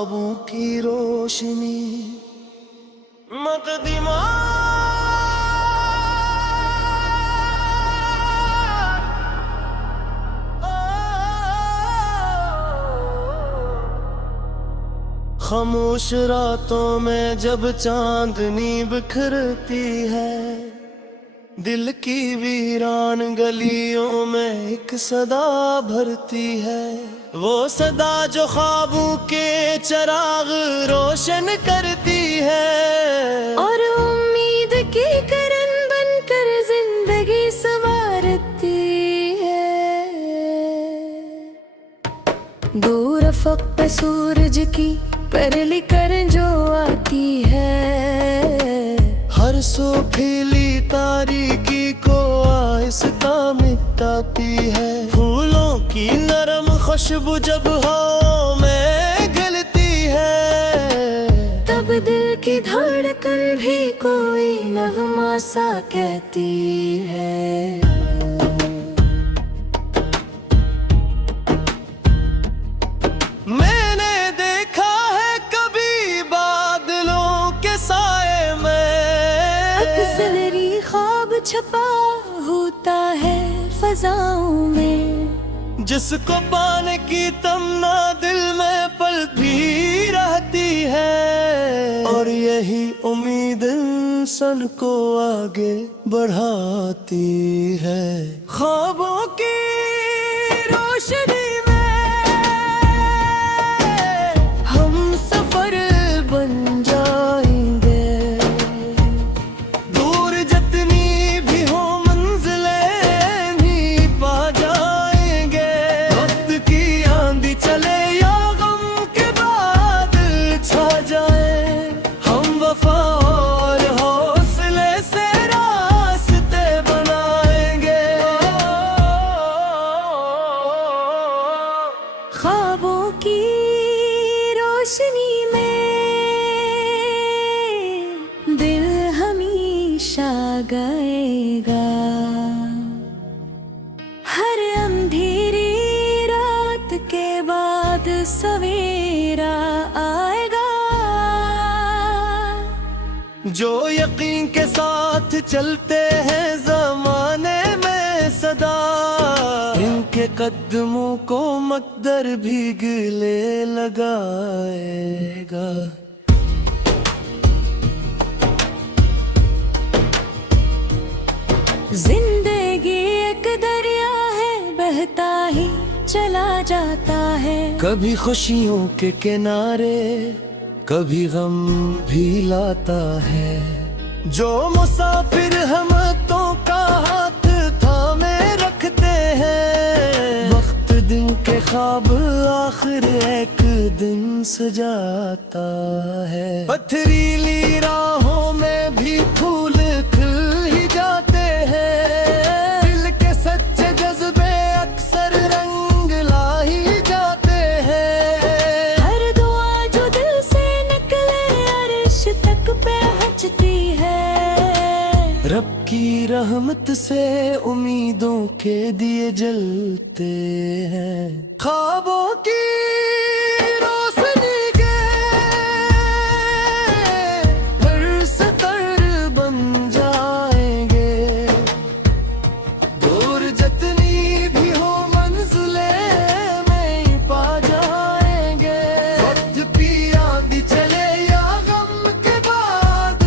ख्वाबों की रोशनी मकदमा खामोश रातों में जब चांदनी बिखरती है, दिल की वीरान गलियों में एक सदा भरती है। वो सदा जो ख्वाबों के चिराग रोशन करती है और उम्मीद की किरण बनकर जिंदगी संवारती है। दूर अफक पे सूरज की पहली किरण जो आती है, हर सूखीली तारीकी को आहिस्ता मिटाती है। फूलों की नरम खुशबू जब हवा में घुलती है, तब दिल की धड़कन भी कोई नगमा सा कहती है। मैंने देखा है कभी बादलों के साए में, अक्सरी ख्वाब छपा होता है फजाओं में। जिसको पाने की तमन्ना दिल में पल भी रहती है, और यही उम्मीद इंसान को आगे बढ़ाती है। ख्वाबों की रोशनी ख्वाबों की रोशनी में दिल हमेशा गाएगा। हर अंधेरी रात के बाद सवेरा आएगा। जो यकीन के साथ चलते हैं ज़माने में सदा, इनके कदमों को मकदर भी गले लगाएगा। जिंदगी एक दरिया है, बहता ही चला जाता है। कभी खुशियों के किनारे कभी गम भी लाता है। जो मुसाफिर हमतों का हाथ थामे रखते हैं, वक्त दिन के ख्वाब आखिर एक दिन सजाता है। पथरीली राहों में भी फूल खिल ही जाते हैं, दिल के सच्चे जज्बे अक्सर रंग ला ही जाते हैं। हर दुआ जो दिल से निकले अर्श तक पहुंचती है। रब की रहमत से उम्मीदों के दिए जलते हैं। ख्वाबों की रोशनी के हर सतर बन जाएंगे। दूर जितनी भी हो मंजिलें में पा जाएंगे। वक्त भी आंधी चले या गम के बाद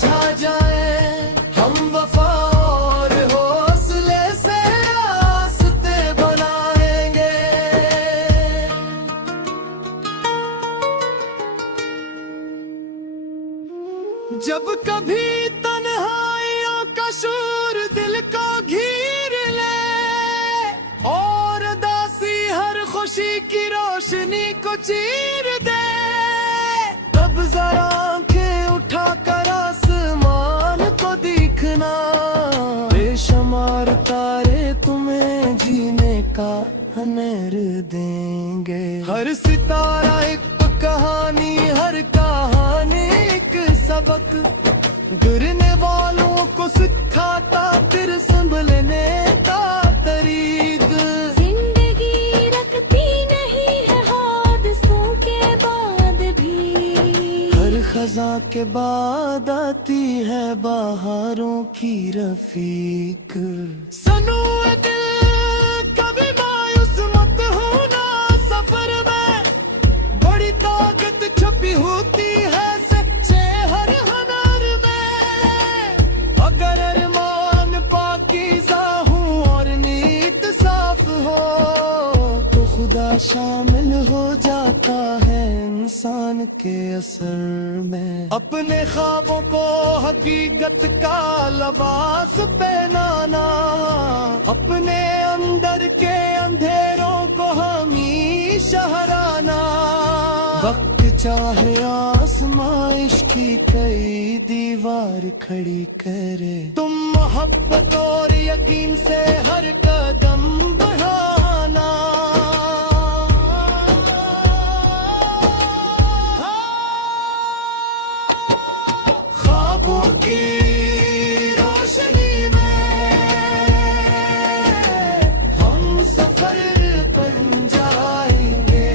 छा जाए, हम वफा और हौसले से रास्ते बनाएंगे। जब कभी तन्हाइयों का शोर दिल को घेर ले, और दासी हर खुशी की रोशनी को चीर दे, तब जरा आंखें उठा कर आसमान को देखना। बेशुमार तारे तुम्हें जीने का हुनर देंगे। हर सितारा एक कहानी, हर कहानी एक सबक, गिरने वालों को सिखाता फिर संभलने का तरीक। जिंदगी रखती नहीं है हादसों के बाद के बाद आती है बहारों की रफीक। सनू ए दिल कभी मायूस मत होना, सफर में बड़ी ताकत छुपी होती है सच्चे हर हुनर में। अगर अरमान पाकीज़ा हूँ और नीयत साफ हो तो खुदा शामिल हो जाता है इंसान के असर में। अपने ख्वाबों को हकीकत का लिबास पहनाना, अपने अंदर के अंधेरों को हमेशा हराना। वक्त चाहे आसमाइश की कई दीवार खड़ी करे, तुम मोहब्बत और यकीन से हर कदम बढ़ाना। ख्वाबों की रोशनी में हम सफर बन जाएंगे,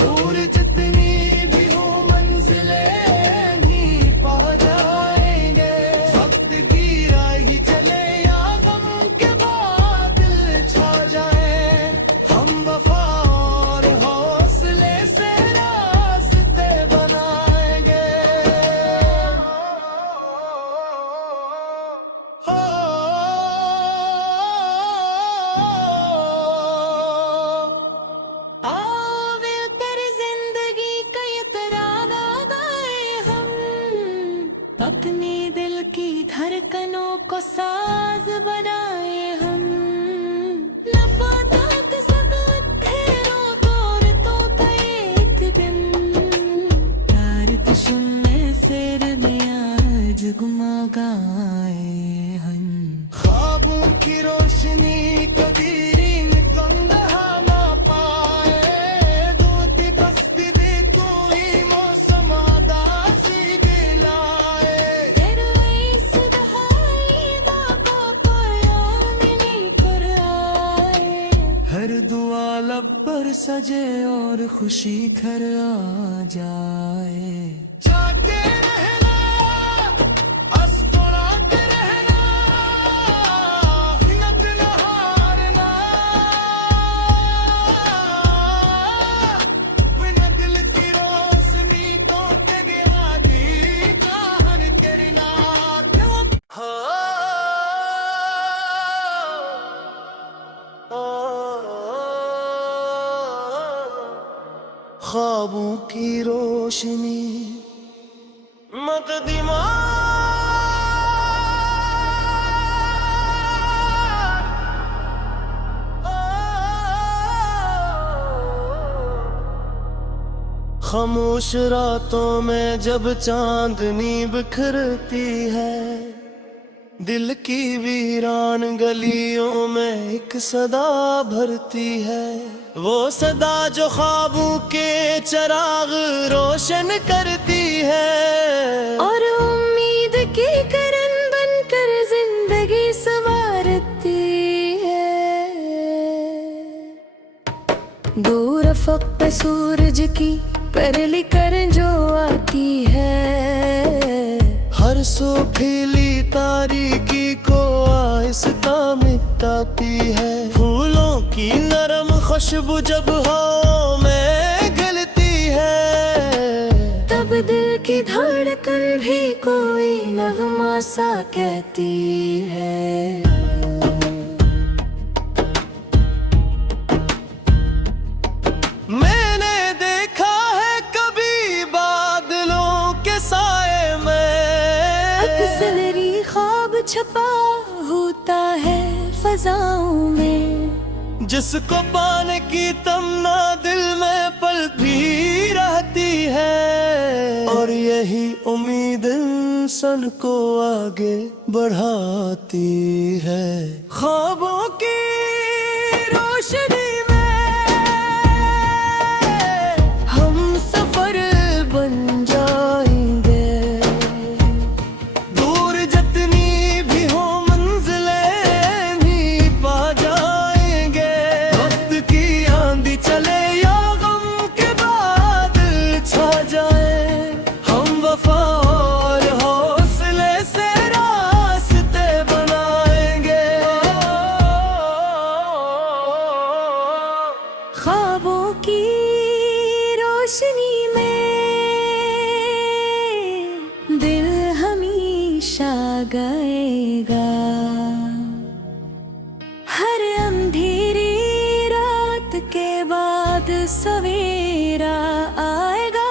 दूर जितनी भी हो मंजिलें नहीं पा जाएंगे। वक्त गिरा ही चले या गम के बादल छा जाए, हम वफा और हौसले से रास्ते बनाएंगे। अपने दिल की धड़कनों को साज बनाए हम। नफातात सब अंधेरों तोड़ तो एक दिन, प्यार तो सुनने से में आज गुमा गाए हम। ख्वाबों की रोशनी कभी कंधा ना पाए, दूती बस्ती दे तू ही मौसम आदासी दिलाए। तेरे इस दहाई बाबा कयाम नहीं कर आए, हर दुआ लब पर सजे और खुशी घर आ जाए। चाहते रहना अस्पराते रहना, हिम्मत न हारना, बिना दिल की रोशनी तो जगवाती कहानी तेरी ना क्यों हो। ख्वाबों की रोशनी मकदमा खामोश रातों में जब चांदनी बिखरती है, दिल की वीरान गलियों में एक सदा भरती है। वो सदा जो ख्वाबों के चिराग रोशन करती है, और उम्मीद की किरण बनकर जिंदगी संवारती है। दूर अफक पे सूरज की पहली किरण जो आती है, हर सुखीली तारीकी को आहिस्ता मिटाती है। फूलों की नरम खुशबू जब हवा में घुलती है, तब दिल की धड़कन भी कोई नगमा सा कहती है। मैंने देखा है कभी बादलों के साए में, अक्सरी ख्वाब छपा होता है फजाओं में। जिसको पाने की तमन्ना दिल में पल भी रहती है, और यही उम्मीद इंसान को आगे बढ़ाती है। ख्वाबों की रोशनी में हम सफर बन जाएंगे, दूर जितनी भी हो मंजिलें नहीं पा जाएंगे। वक्त की आंधी चले या गम के बादल छा जाए, गएगा। हर अंधेरी रात के बाद सवेरा आएगा।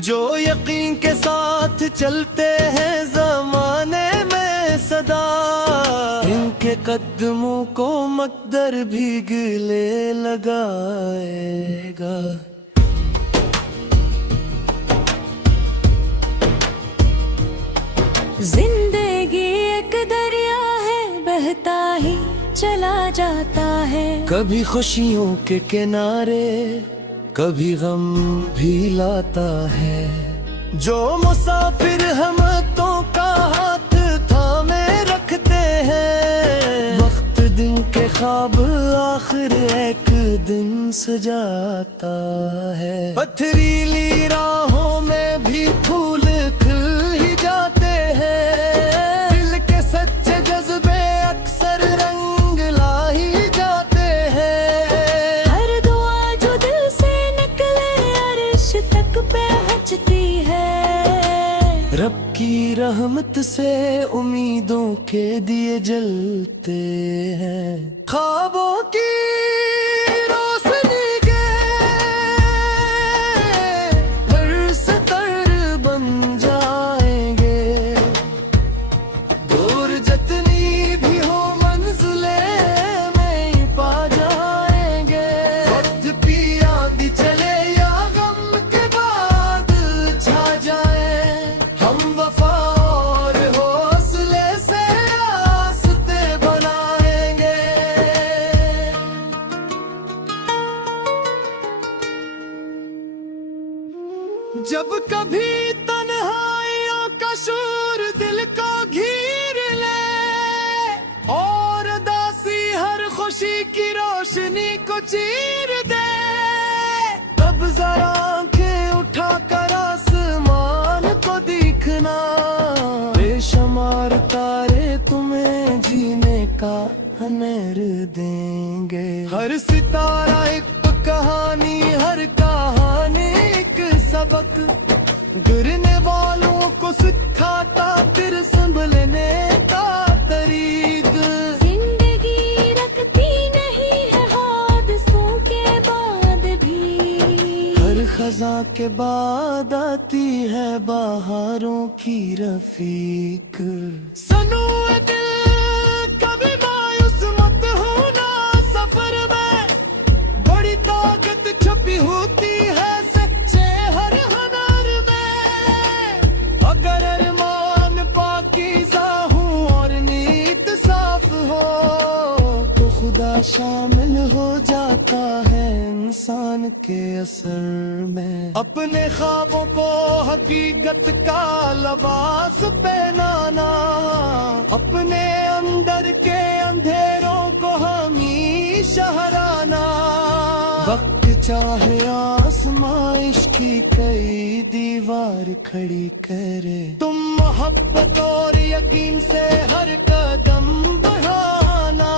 जो यकीन के साथ चलते हैं ज़माने में सदा, इनके कदमों को मकदर भी गले लगाएगा। जिंदगी एक दरिया है, बहता ही चला जाता है। कभी खुशियों के किनारे कभी गम भी लाता है। जो मुसाफिर हमतों का हाथ थामे रखते हैं, वक्त दिन के ख्वाब आखिर एक दिन सजाता है। पथरीली राहों में भी फूल खिल ही जाते हैं। दिल के सच्चे जज्बे अक्सर रंग ला ही जाते हैं। हर दुआ जो दिल से निकले अर्श तक पहुंचती है। रब की रहमत से उम्मीदों के दिए जलते हैं। ख्वाबों की रोशनी के हर सितर बन जाएंगे। दूर जितनी भी हो मंजिलें में पा जाएंगे। वक्त भी आंधी चले या गम के बाद छा जाए, हम वफा और हौसले से रास्ते बनाएंगे। जब कभी तन्हाइयों का शोर दिल को घेर ले और दासी हर खुशी की रोशनी को चीर दे, तब जरा आंखें उठा कर आसमान को देखना। बेशुमार तारे तुम्हें जीने का हुनर देंगे। हर सितारा एक कहानी, हर कहानी एक सबक, गिरने वालों को सिखाता फिर संभलने का तरीक। जिंदगी रखती नहीं है हादसों के बाद भी। हर खजा के बाद आती है बहारों की रफीक। सनू दिल कभी मायूस मत होना, सफर में बड़ी ताकत छुपी होती है सच्चे हर हुनर में। अगर अरमान पाकीज़ा हो और नीयत साफ हो, तो खुदा शामिल हो जाता है इंसान के असर में। अपने ख्वाबों को हकीकत का लिबास पहनाना, अपने अंदर के अंधेरों को हमेशा हराना। वक्त चाहे आसमाइश की कई दीवार खड़ी करे, तुम मोहब्बत और यकीन से हर कदम बढ़ाना।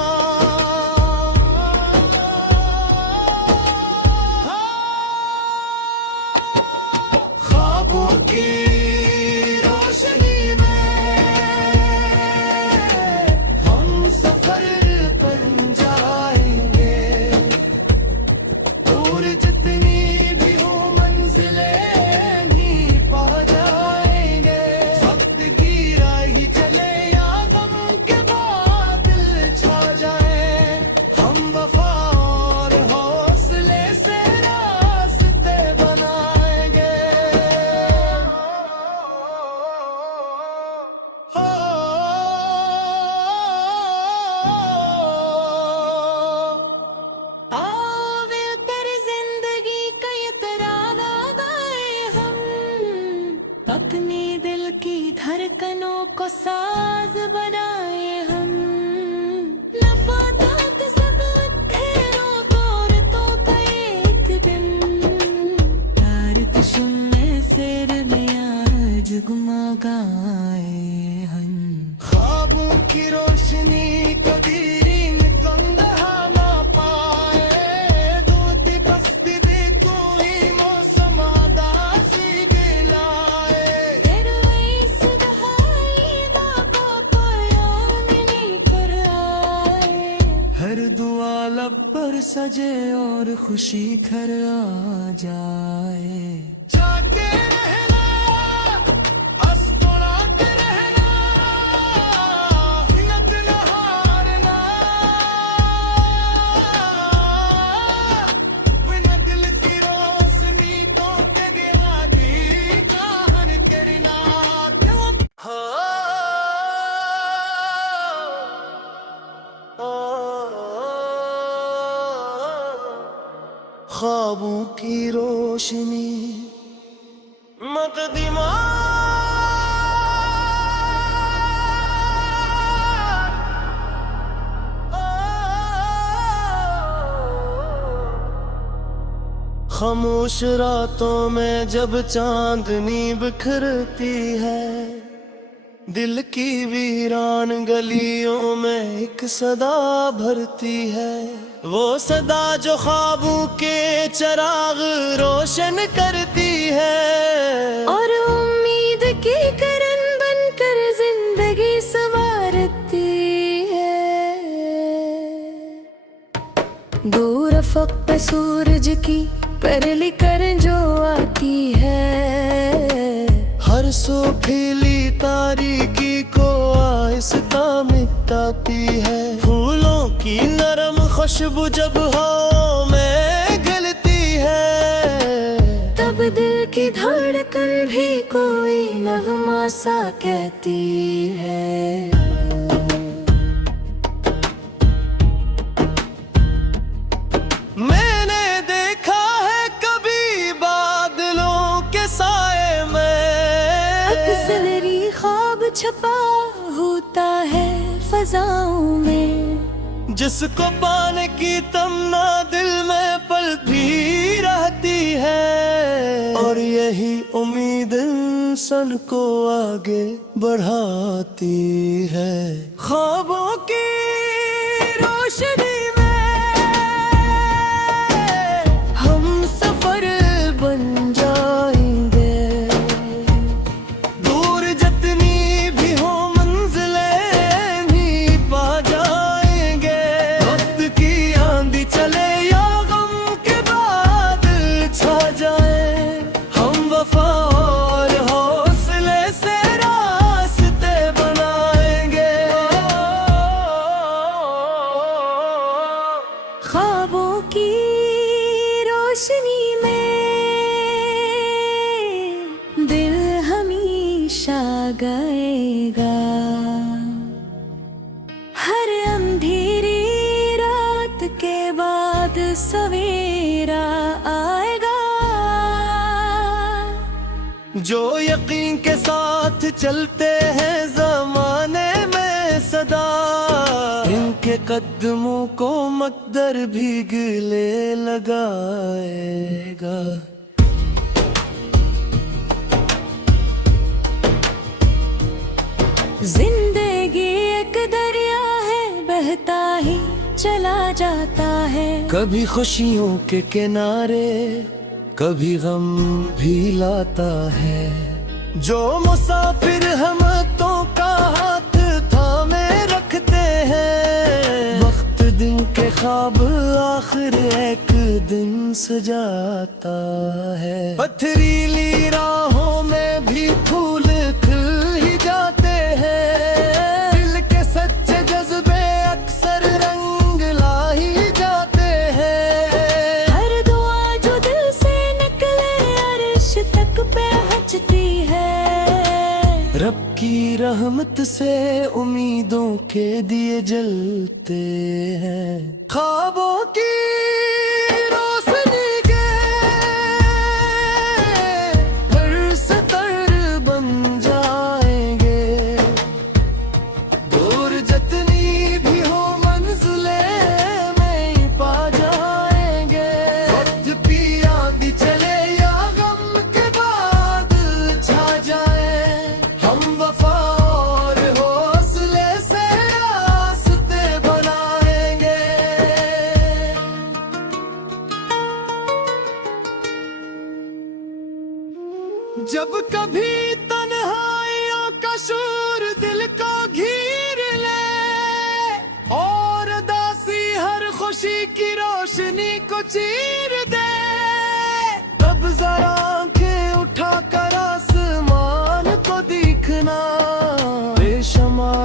ख्वाबों की रोशनी में हम सफर बन जाएंगे। दूर जितनी भी हो मंजिलें ही पा जाएंगे। वक्त गिरा ही चले या गम के बादल छा जाए, हम वफा और हौसले से रास्ते बनाएंगे। आओ मिलकर जिंदगी का ये तराना गाए हम। अपने दिल की धड़कनों को साज बनाए हम। नफातात सब अंधेरों को औरतों का एक दिन। यार तुम में सिर में आज गुमा गाए हम। ख्वाबों की रोशनी कभी कंधा ना पाए। दूती बस्ती दे तू ही मौसम आदासी के लाए। फिर वही सजे और खुशी घर आ जाए। जाके रहना, मुस्कुराते रहना, हिम्मत न हारना, बिना दिल की रोशनी तो तेरे आगे काहन करना। हो ख्वाबों की रोशनी मुकद्दमा खामोश रातों में जब चांदनी बिखरती है, दिल की वीरान गलियों में एक सदा भरती है। वो सदा जो ख्वाबों के चिराग रोशन करती है और उम्मीद की किरण बनकर जिंदगी संवारती है। दूर अफक पे सूरज की पहली किरण जो आती है, हर सूखीली तारीकी को आहिस्ता मिटाती है। फूलों की नरम खुशबू जब हवा में घुलती है, तब दिल की धड़कन भी कोई नगमा सा कहती है। मैंने देखा है कभी बादलों के साए में, अक्सरी ख्वाब छपा होता है फजाओं में, जिसको पाने की तमन्ना दिल में पल भी रहती है। और यही उम्मीद इंसान को आगे बढ़ाती है। ख्वाबों की रोशनी में हम सफर बन जाएंगे, दूर जितनी भी हो मंजिलें भी पा जाएंगे। वक्त की आंधी चले या गम के बादल छा जाए, हम वफा और हौसले से रास्ते बनाएंगे। ख्वाबों की रोशनी में दिल हमेशा गाएगा, हर अंधेरी रात के बाद सवेरा आएगा। जो यकीन के साथ चलते हैं जमाने में सदा, इनके कदमों को मकदर भी गले लगाएगा। जिंदगी एक दरिया है, बहता ही चला जाता है। कभी खुशियों के किनारे कभी गम भी लाता है। जो मुसाफिर हमतों का हाथ थामे रखते हैं, वक्त दिन के ख्वाब आखिर एक दिन सजाता है। पथरीली राहों में भी फूल खिल ही जाते हैं, दिल के सच्चे जज्बे अक्सर रंग ला ही जाते हैं। हर दुआ जो दिल से निकले अर्श तक पहुंचती है। रब की रहमत से उम्मीदों के दिए जलते हैं। ख्वाबों की रोशनी के हर सतर बन जाएंगे, दूर जितनी भी हो मंजिलें में पा जाएंगे। वक्त की आंधी चले या गम के बादल छा जाए, हम वफा और हौसले से रास्ते बनाएंगे।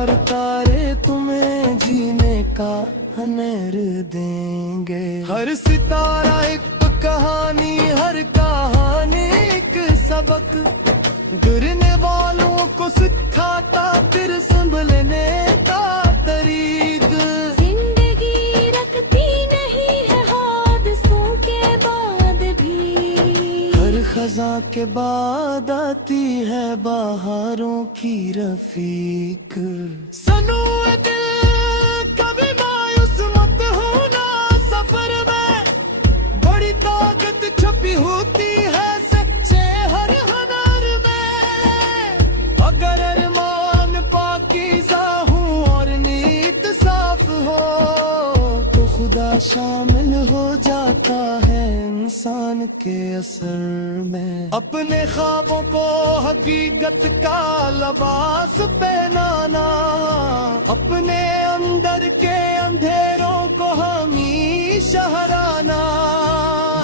और तारे तुम्हें जीने का हनर देंगे। हर सितारा एक कहानी, हर कहानी एक सबक, गिरने वालों को सिखाता फिर संभलने का तरीक। जिंदगी रखती नहीं है हादसों के बाद भी, हर खजा के बाद आती है बहारों की रफीक। सनू ए दिल कभी मायूस मत होना, सफर में बड़ी ताकत छुपी होती है सच्चे हर हुनर में। अगर अरमान पाकीज़ा हूँ और नीयत साफ हो, तो खुदा शामिल हो जाता है इंसान के असर में। अपने ख्वाबों को हकीकत का लिबास पहनाना, अपने अंदर के अंधेरों को हमेशा हराना।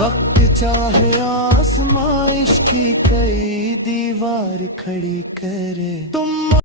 वक्त चाहे आसमां इश्क की कई दीवार खड़ी करे, तुम